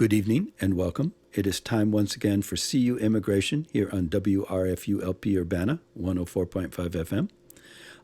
Good evening and welcome. It is time once again for CU Immigration here on WRFU LP Urbana 104.5 FM.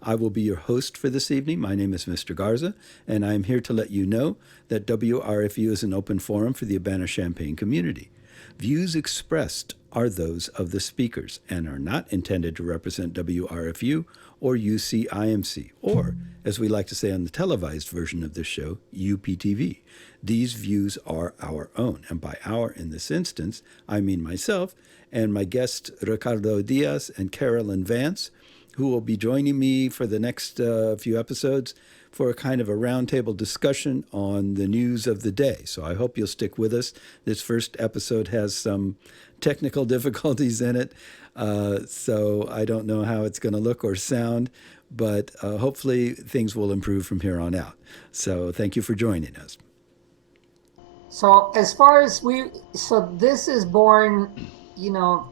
I will be your host for this evening. My name is Mr. Garza, and I am here to let you know that WRFU is an open forum for the Urbana-Champaign community. Views expressed are those of the speakers and are not intended to represent WRFU or UCIMC, or, as we like to say on the televised version of this show, UPTV. These views are our own, and by our in this instance, I mean myself and my guests Ricardo Diaz and Carolyn Vance, who will be joining me for the next few episodes for a kind of a roundtable discussion on the news of the day. So I hope you'll stick with us. This first episode has some technical difficulties in it, so I don't know how it's going to look or sound, but hopefully things will improve from here on out. So thank you for joining us. So as far as this is born,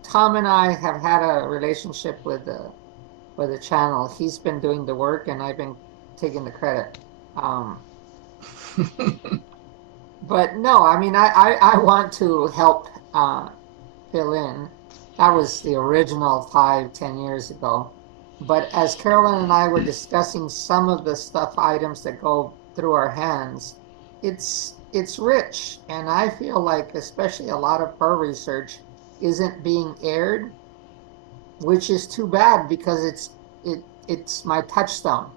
Tom and I have had a relationship with the channel. He's been doing the work and I've been taking the credit. But no, I mean, I want to help fill in. That was the original 5-10 years ago. But as Carolyn and I were discussing some of the stuff items that go through our hands, it's rich. And I feel like especially a lot of pro research isn't being aired, which is too bad because it's my touchstone.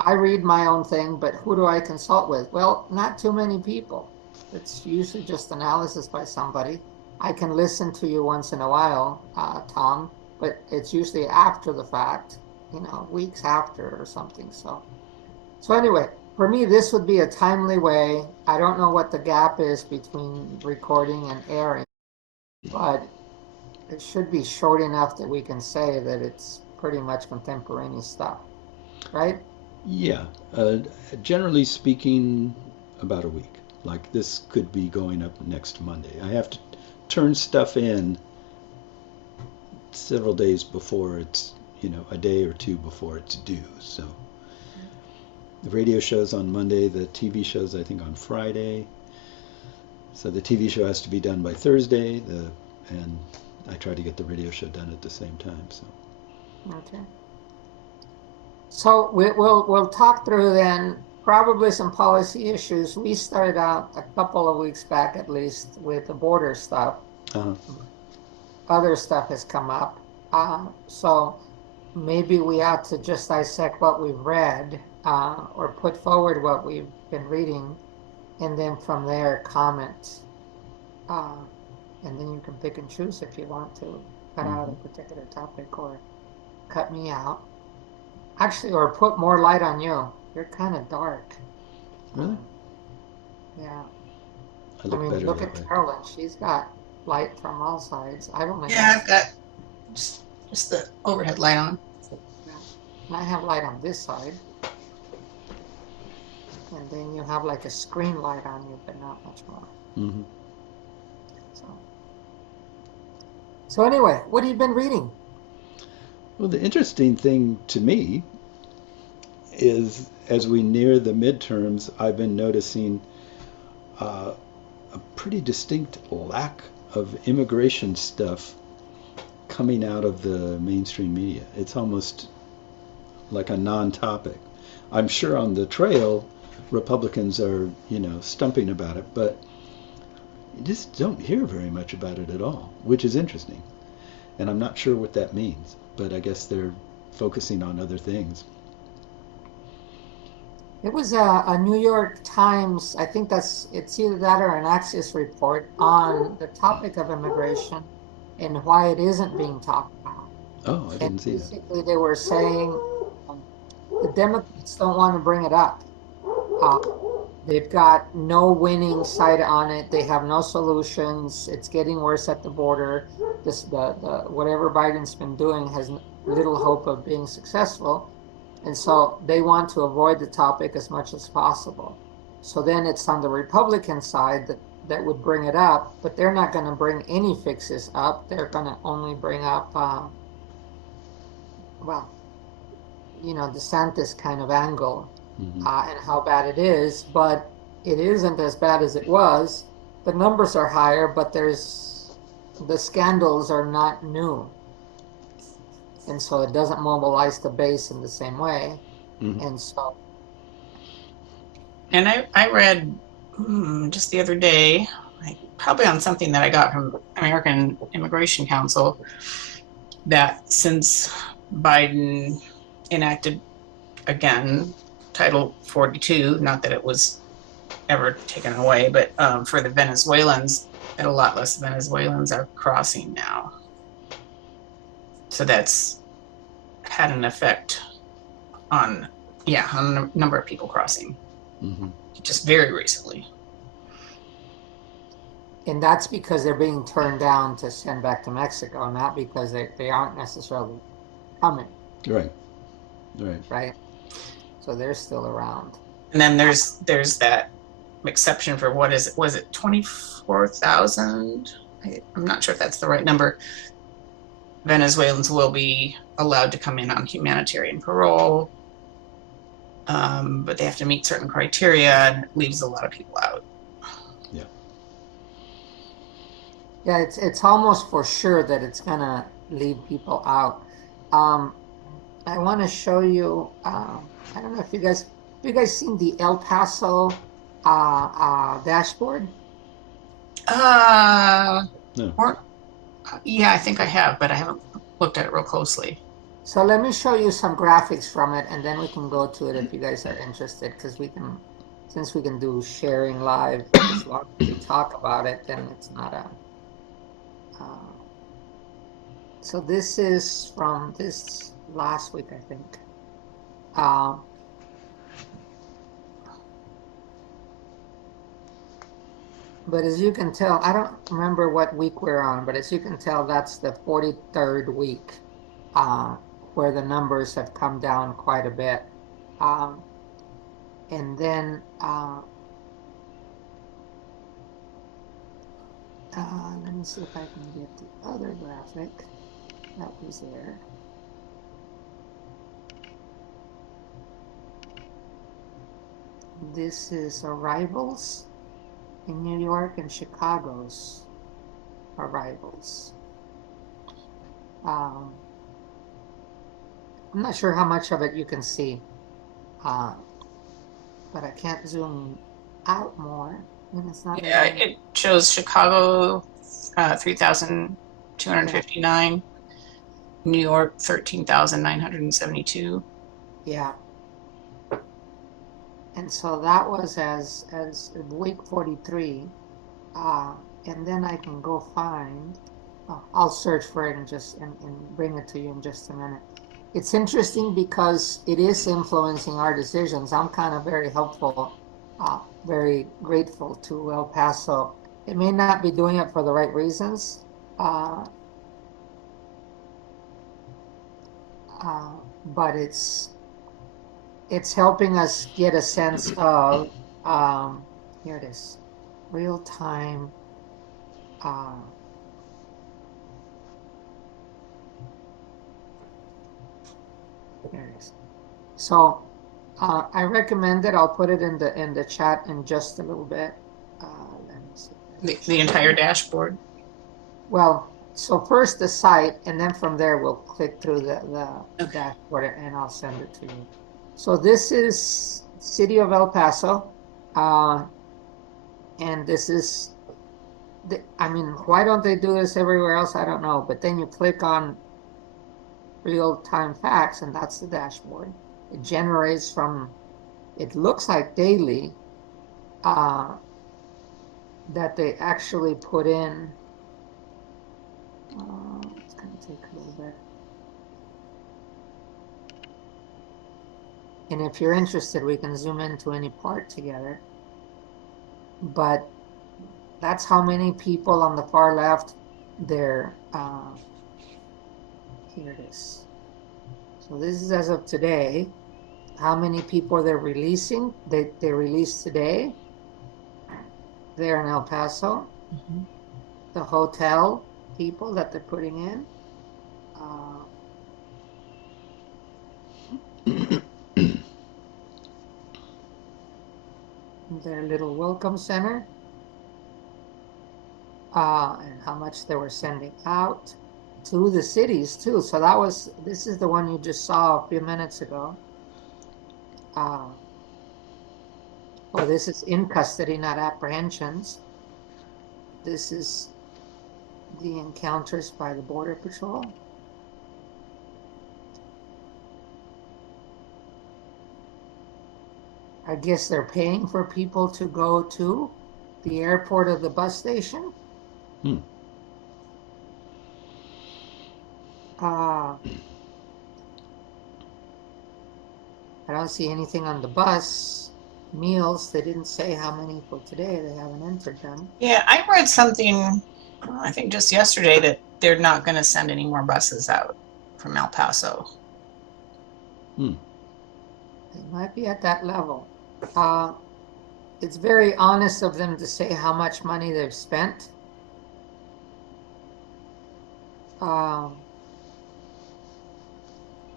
I read my own thing, but who do I consult with? Well, not too many people. It's usually just analysis by somebody. I can listen to you once in a while, Tom, but it's usually after the fact, weeks after or something. So anyway, for me, this would be a timely way. I don't know what the gap is between recording and airing, but it should be short enough that we can say that it's pretty much contemporaneous stuff, right? Yeah, generally speaking, about a week. Like this could be going up next Monday. I have to turn stuff in several days before it's, a day or two before it's due. So the radio show's on Monday, the TV show's I think on Friday. So the TV show has to be done by Thursday, and I try to get the radio show done at the same time. So. Okay. So we'll talk through then probably some policy issues. We started out a couple of weeks back at least with the border stuff. Uh-huh. Other stuff has come up. So maybe we ought to just dissect what we've read or put forward what we've been reading, and then from there comment. And then you can pick and choose if you want to cut out a particular topic or cut me out. Actually, or put more light on you. You're kind of dark. Really? Yeah. I mean, look at Carolyn. She's got light from all sides. I've only I've got just the overhead light on. Yeah. And I have light on this side. And then you have like a screen light on you, but not much more. Mm-hmm. So anyway, what have you been reading? Well, the interesting thing to me is as we near the midterms, I've been noticing a pretty distinct lack of immigration stuff coming out of the mainstream media. It's almost like a non-topic. I'm sure on the trail, Republicans are, stumping about it, but you just don't hear very much about it at all, which is interesting. And I'm not sure what that means, but I guess they're focusing on other things. It was a New York Times, I think it's either that or an Axios report on the topic of immigration and why it isn't being talked about. Oh, I didn't see that. Basically, they were saying the Democrats don't want to bring it up. They've got no winning side on it. They have no solutions. It's getting worse at the border. The whatever Biden's been doing has little hope of being successful. And so they want to avoid the topic as much as possible. So then it's on the Republican side that would bring it up, but they're not going to bring any fixes up. They're going to only bring up, DeSantis kind of angle and how bad it is. But it isn't as bad as it was. the numbers are higher, but the scandals are not new. And so it doesn't mobilize the base in the same way. Mhm. And so, And I read just the other day, probably on something that I got from American Immigration Council, that since Biden enacted again Title 42, not that it was ever taken away, but for the Venezuelans, that a lot less Venezuelans are crossing now. So that's had an effect on, on the number of people crossing Mhm. just very recently. and that's because they're being turned down to send back to Mexico, not because they aren't necessarily coming, Right. Right. right? So they're still around. And then there's that exception for what is it? Was it 24,000? I'm not sure if that's the right number. Venezuelans will be allowed to come in on humanitarian parole, but they have to meet certain criteria, and it leaves a lot of people out. Yeah. Yeah, it's almost for sure that it's gonna leave people out. Um, I want to show you. I don't know if you guys seen the El Paso dashboard. Uh, No. or yeah, I think I have, but I haven't looked at it real closely. So let me show you some graphics from it, and then we can go to it if you guys are interested, because since we can do sharing live as long as we talk about it, then it's not a. Uh, so this is from this last week, I think. Um, But as you can tell, I don't remember what week we're on, but as you can tell, that's the 43rd week uh, where the numbers have come down quite a bit. Um, and then let me see if I can get the other graphic that was there. This is arrivals in New York and Chicago's arrivals. Um, I'm not sure how much of it you can see, uh, but I can't zoom out more, and it's not Yeah, letting me. it shows Chicago 3,259, New York 13,972. Yeah. And so that was as week 43. And then I can go find, I'll search for it and bring it to you in just a minute. It's interesting because it is influencing our decisions. I'm kind of very helpful, very grateful to El Paso. It may not be doing it for the right reasons, uh, but it's helping us get a sense of here it is, real time. Uh, Here it is. So I recommend it. I'll put it in the chat in just a little bit. Let me see if I can The show entire you. dashboard. Well, so first the site, and then from there we'll click through the Okay. dashboard and I'll send it to you. So this is City of El Paso. Uh, and this is I mean, why don't they do this everywhere else? I don't know. But then you click on real-time facts, and that's the dashboard. It generates from, it looks like daily, uh, that they actually put in. It's going to take a little bit. And if you're interested, we can zoom into any part together. But that's how many people on the far left, they're, here it is. So this is as of today. How many people they're releasing? They released today. They're in El Paso. Mhm. The hotel people that they're putting in. Uh, their little welcome center. and how much they were sending out to the cities too. So this is the one you just saw a few minutes ago. Oh, this is in custody, not apprehensions. This is the encounters by the Border Patrol. I guess they're paying for people to go to the airport or the bus station. I don't see anything on the bus. Meals, they didn't say how many for today. They haven't entered them. Yeah, I read something, I think just yesterday, that they're not going to send any more buses out from El Paso. They might be at that level. It's very honest of them to say how much money they've spent.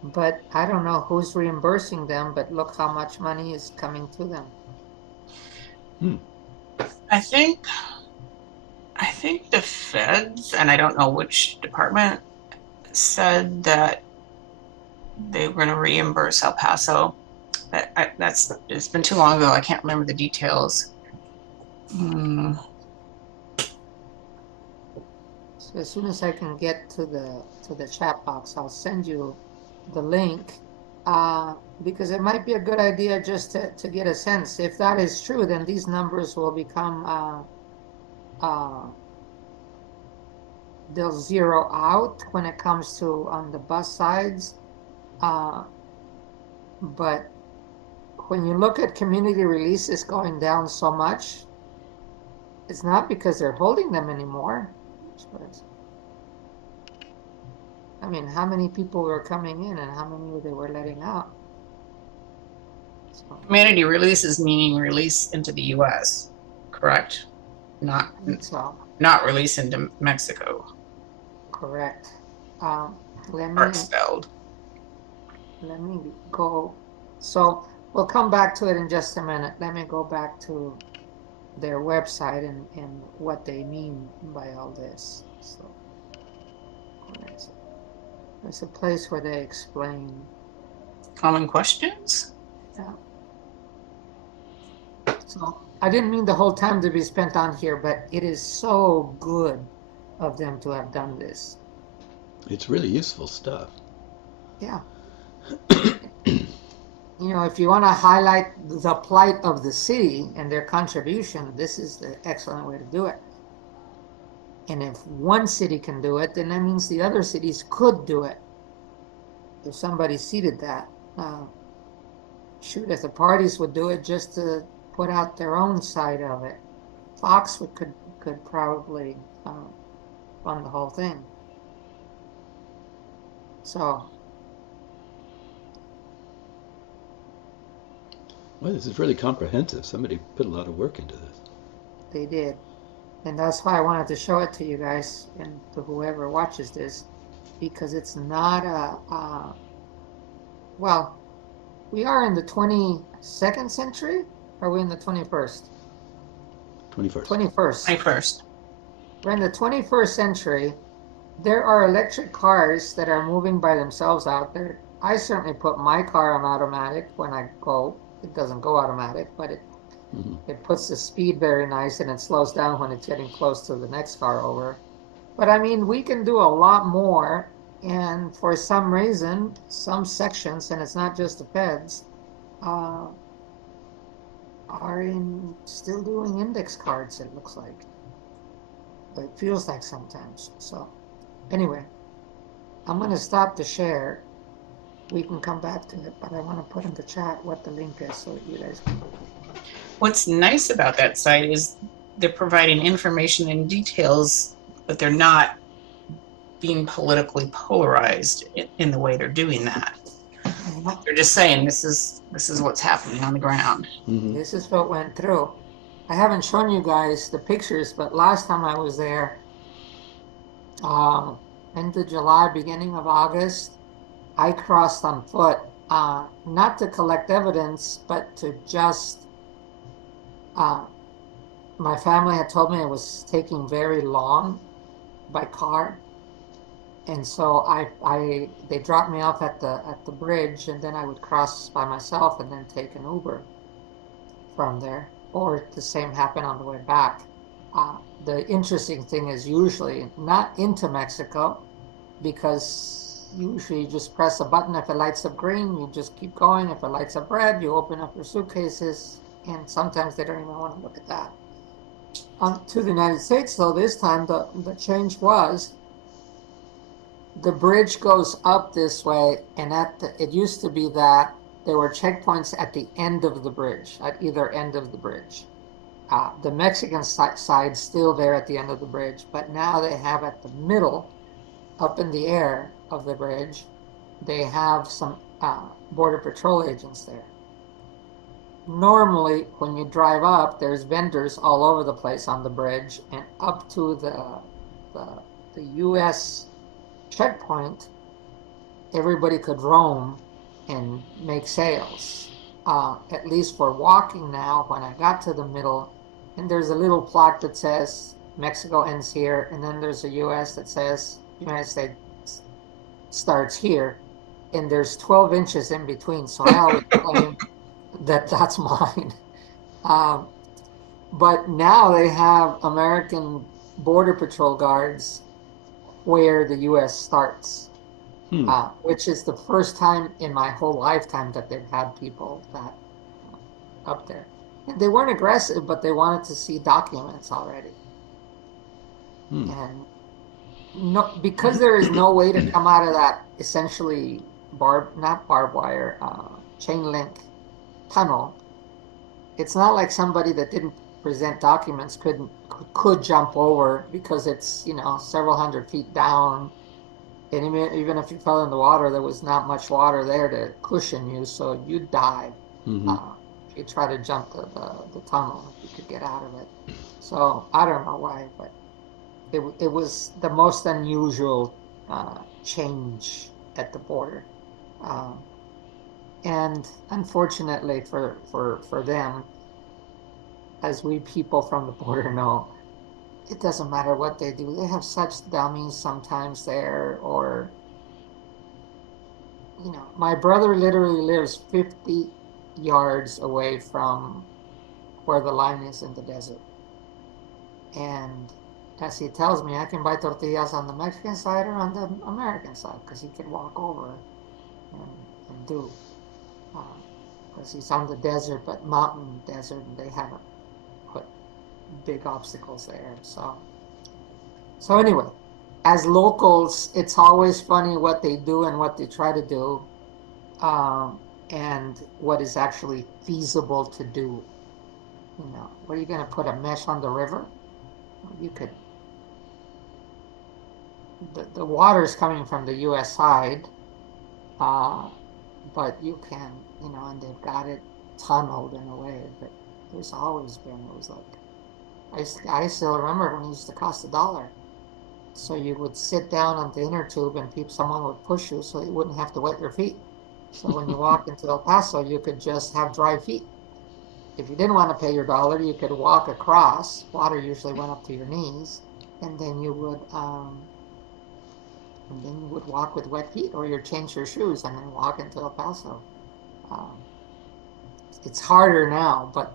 But I don't know who's reimbursing them, but look how much money is coming to them. I think the feds, and I don't know which department, said that they were going to reimburse El Paso. It's been too long ago. I can't remember the details. So as soon as I can get to the chat box, I'll send you the link, because it might be a good idea just to get a sense. If that is true, then these numbers will become they'll zero out when it comes to on the bus sides. But when you look at community releases going down so much, it's not because they're holding them anymore. I mean, how many people were coming in and how many they were letting out? So, Community releases meaning release into the U.S., correct? Not release into Mexico. Correct. Let me go. So we'll come back to it in just a minute. Let me go back to their website and what they mean by all this. So there's a place where they explain. Common questions? Yeah. So I didn't mean the whole time to be spent on here, but it is so good of them to have done this. It's really useful stuff. Yeah. If you want to highlight the plight of the city and their contribution, this is the excellent way to do it. And if one city can do it, then that means the other cities could do it. If somebody seeded that, if the parties would do it just to put out their own side of it, Fox could probably fund the whole thing. So. Well, this is really comprehensive. Somebody put a lot of work into this. They did. And that's why I wanted to show it to you guys and to whoever watches this, because it's not well, we are in the 22nd century. Or are we in the 21st? 21st. 21st. We're in the 21st century. There are electric cars that are moving by themselves out there. I certainly put my car on automatic when I go. It doesn't go automatic, but it puts the speed very nice and it slows down when it's getting close to the next car over. But I mean, we can do a lot more. And for some reason, some sections, and it's not just the feds, are still doing index cards, it looks like. But it feels like sometimes. So anyway, I'm going to stop the share. We can come back to it, but I want to put in the chat what the link is so that you guys can. What's nice about that site is they're providing information and details, but they're not being politically polarized in the way they're doing that. They're just saying this is what's happening on the ground. This is what went through. I haven't shown you guys the pictures, but last time I was there, end of July, beginning of August, I crossed on foot, not to collect evidence, but to just my family had told me it was taking very long by car. And so they dropped me off at the bridge, and then I would cross by myself and then take an Uber from there, or the same happened on the way back. The interesting thing is usually not into Mexico, because usually you just press a button. If it lights up green, you just keep going. If it lights up red, you open up your suitcases, and sometimes they don't even want to look at that. To the United States, though, this time the change was the bridge goes up this way, and it used to be that there were checkpoints at the end of the bridge, at either end of the bridge. The Mexican side still there at the end of the bridge, but now they have at the middle, up in the air of the bridge, they have some Border Patrol agents there. Normally, when you drive up, there's vendors all over the place on the bridge, and up to the U.S. checkpoint, everybody could roam and make sales. At least for walking now, when I got to the middle, and there's a little plaque that says Mexico ends here, and then there's a US that says United States starts here, and there's 12 inches in between. So I always claim that that's mine. Um, but now they have American Border Patrol guards where the US starts. Which is the first time in my whole lifetime that they've had people that up there. And they weren't aggressive, but they wanted to see documents already. And no, because there is no way to come out of that essentially not barbed wire, chain link tunnel. It's not like somebody that didn't present documents could jump over, because it's, several hundred feet down. And even if you fell in the water, there was not much water there to cushion you, so you'd die. If you try to jump the tunnel, if you could get out of it. So I don't know why, but it was the most unusual change at the border. And unfortunately for them, as we people from the border know, it doesn't matter what they do. They have such dummies sometimes there, or my brother literally lives 50 yards away from where the line is in the desert. And as he tells me, I can buy tortillas on the Mexican side or on the American side, because he can walk over and do. Because he's on the desert, but mountain desert, and they haven't put big obstacles there. So anyway, as locals, it's always funny what they do and what they try to do, and what is actually feasible to do. What are you going to put a mesh on the river? You could. The water is coming from the U.S. side, but you can, and they've got it tunneled in a way. But there's always been. It was like I still remember when it used to cost $1. So you would sit down on the inner tube, and someone would push you so you wouldn't have to wet your feet. So when you walked into El Paso, you could just have dry feet. If you didn't want to pay your $1, you could walk across. Water usually went up to your knees, and then you would walk with wet feet, or you'd change your shoes and then walk into El Paso. It's harder now, but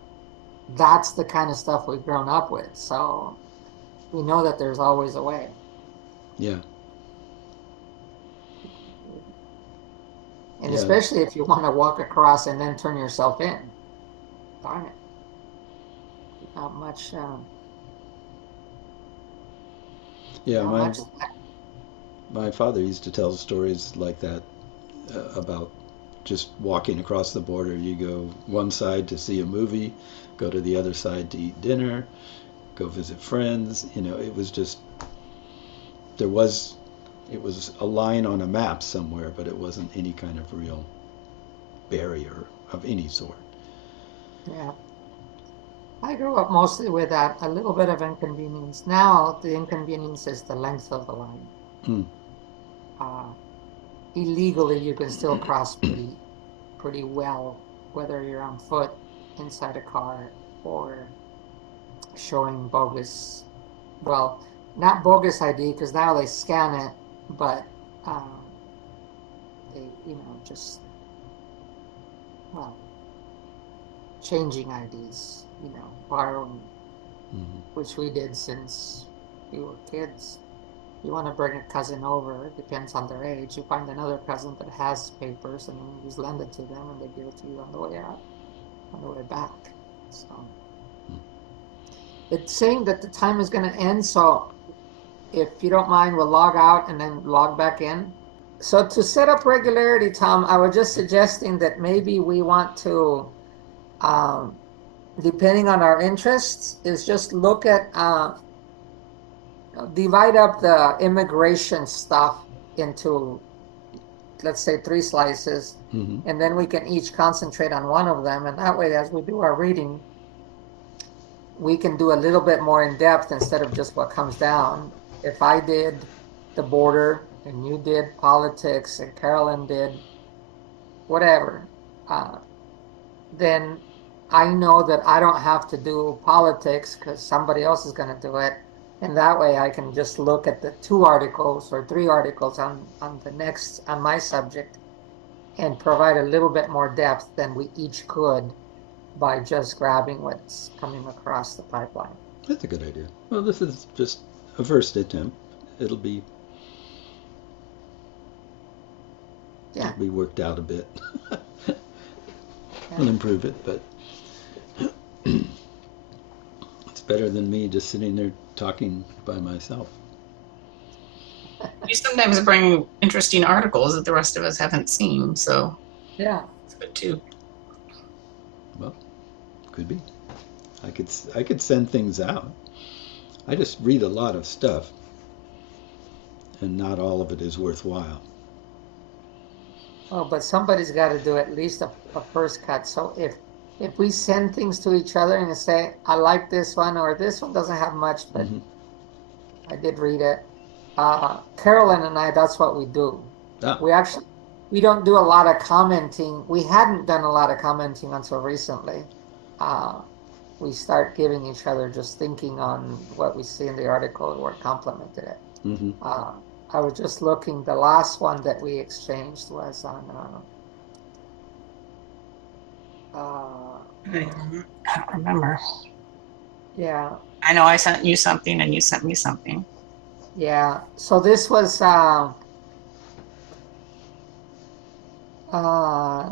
that's the kind of stuff we've grown up with. So we know that there's always a way. Yeah. And especially if you want to walk across and then turn yourself in. Darn it. Not much. My father used to tell stories like that, about just walking across the border. You go one side to see a movie, go to the other side to eat dinner, go visit friends. It was just, it was a line on a map somewhere, but it wasn't any kind of real barrier of any sort. Yeah. I grew up mostly with that, a little bit of inconvenience. Now the inconvenience is the length of the line. Illegally, you can still cross pretty well, whether you're on foot, inside a car, or showing bogus, well, not bogus ID because now they scan it, but they, just, well, changing IDs, borrowing, which we did since we were kids. You want to bring a cousin over, it depends on their age. You find another cousin that has papers and then you just lend it to them and they give it to you on the way out, on the way back. So it's saying that the time is going to end. So if you don't mind, we'll log out and then log back in. So to set up regularity, Tom, I was just suggesting that maybe we want to, depending on our interests, is just look at, divide up the immigration stuff into, let's say, 3 slices, and then we can each concentrate on one of them. And that way, as we do our reading, we can do a little bit more in depth instead of just what comes down. If I did the border and you did politics and Carolyn did whatever, then I know that I don't have to do politics because somebody else is going to do it. And that way I can just look at the 2 articles or 3 articles on my subject and provide a little bit more depth than we each could by just grabbing what's coming across the pipeline. That's a good idea. Well, this is just a first attempt. It'll be worked out a bit. We'll improve it, but it's better than me just sitting there talking by myself. You sometimes bring interesting articles that the rest of us haven't seen, so yeah, it's good too. Well, could be. I could send things out. I just read a lot of stuff, and not all of it is worthwhile. Oh, but somebody's got to do at least a first cut. So if we send things to each other and say, I like this one, or this one doesn't have much, but I did read it. Carolyn and I, that's what we do. We don't do a lot of commenting. We hadn't done a lot of commenting until recently. We start giving each other just thinking on what we see in the article or complimented it. I was just looking, the last one that we exchanged was on, I don't remember. Yeah. I know I sent you something and you sent me something. Yeah. So this was,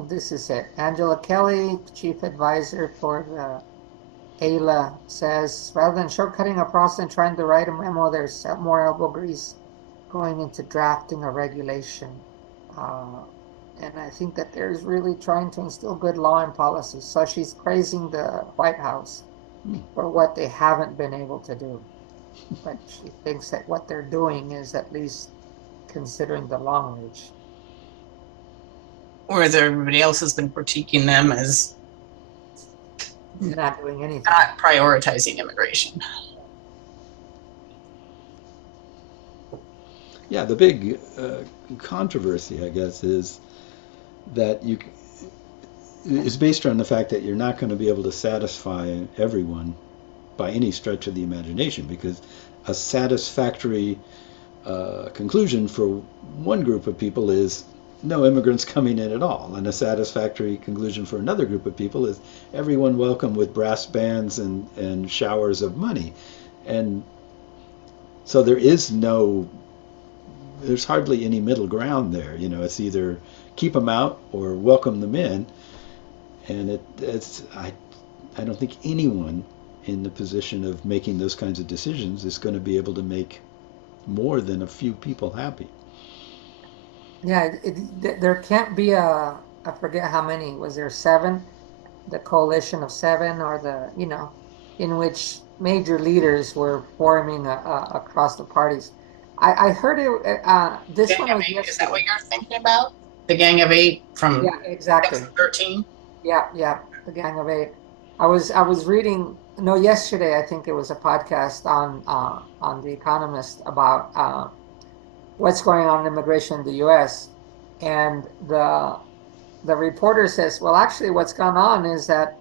this is it. Angela Kelly, Chief Advisor for the AILA, says, rather than shortcutting a process and trying to write a memo, there's more elbow grease going into drafting a regulation. And I think that there's really trying to instill good law and policy. So she's praising the White House for what they haven't been able to do. But she thinks that what they're doing is at least considering the long range. Whereas everybody else has been critiquing them as not doing anything. Not prioritizing immigration. Yeah, the big controversy, I guess, is that is based on the fact that you're not going to be able to satisfy everyone by any stretch of the imagination, because a satisfactory conclusion for one group of people is no immigrants coming in at all, and a satisfactory conclusion for another group of people is everyone welcome with brass bands and showers of money. And so there's hardly any middle ground there. It's either keep them out or welcome them in. And I don't think anyone in the position of making those kinds of decisions is going to be able to make more than a few people happy. Yeah, there can't be I forget how many, was there 7? The coalition of 7, or in which major leaders were forming across the parties. I heard it, this one was yesterday. Is that what you're thinking about? The Gang of 8 from exactly 2013? Yeah, the Gang of 8. I was reading, yesterday I think it was a podcast on The Economist about what's going on in immigration in the U.S. And the reporter says, well, actually what's gone on is that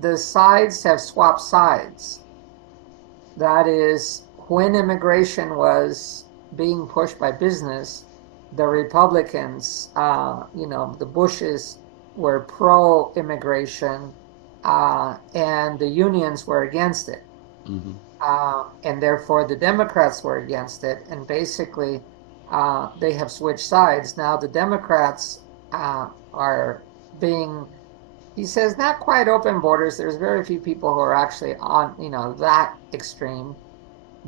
the sides have swapped sides. That is, when immigration was being pushed by business, the Republicans, the Bushes were pro-immigration, and the unions were against it. Mm-hmm. And therefore the Democrats were against it. And basically, they have switched sides. Now the Democrats are being, he says, not quite open borders. There's very few people who are actually on, that extreme.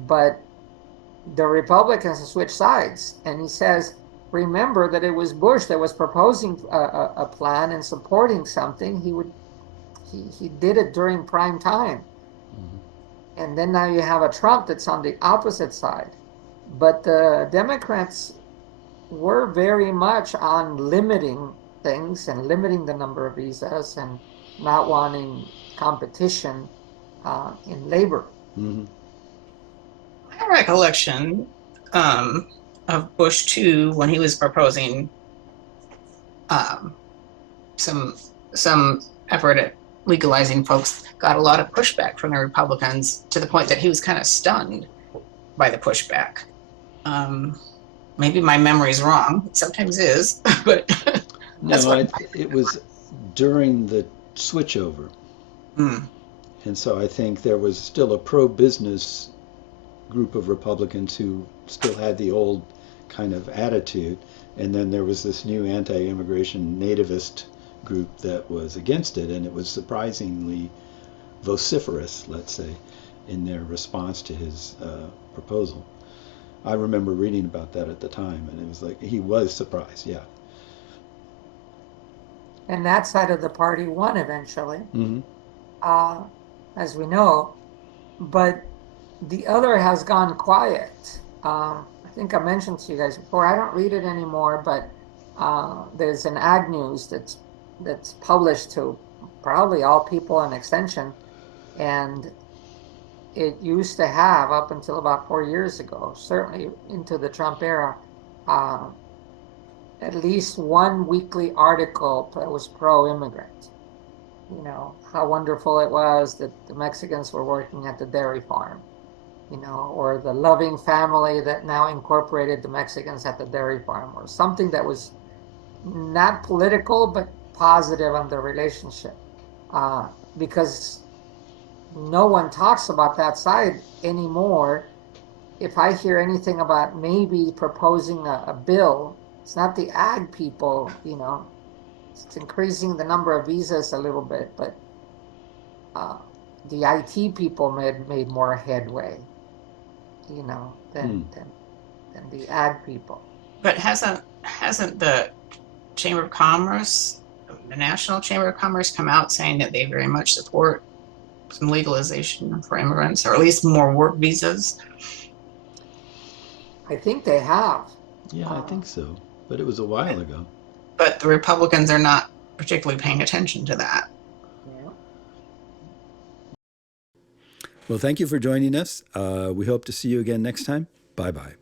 But the Republicans have switched sides. And he says, remember that it was Bush that was proposing a plan and supporting something. He did it during prime time. Mm-hmm. And then now you have a Trump that's on the opposite side. But the Democrats were very much on limiting things and limiting the number of visas and not wanting competition in labor. Mm-hmm. My recollection of Bush too, when he was proposing some effort at legalizing folks, got a lot of pushback from the Republicans to the point that he was kind of stunned by the pushback. Maybe my memory's wrong. It sometimes is, but it was during the switchover. And so I think there was still a pro-business group of Republicans who still had the old kind of attitude, and then there was this new anti-immigration nativist group that was against it, and it was surprisingly vociferous, let's say, in their response to his proposal. I remember reading about that at the time, and it was like he was surprised, yeah. And that side of the party won eventually, Mm-hmm. as we know. But the other has gone quiet. I think I mentioned to you guys before, I don't read it anymore, but there's an ag news that's published to probably all people in extension. And it used to have, up until about 4 years ago, certainly into the Trump era, at least one weekly article that was pro-immigrant. How wonderful it was that the Mexicans were working at the dairy farm, or the loving family that now incorporated the Mexicans at the dairy farm, or something that was not political, but positive on the relationship. Because no one talks about that side anymore. If I hear anything about maybe proposing a bill, it's not the ag people, it's increasing the number of visas a little bit, but the IT people made more headway, than the ag people. But hasn't the Chamber of Commerce, the National Chamber of Commerce, come out saying that they very much support some legalization for immigrants, or at least more work visas? I think they have. Yeah, I think so. But it was a while ago. But the Republicans are not particularly paying attention to that. Yeah. Well, thank you for joining us. We hope to see you again next time. Bye-bye.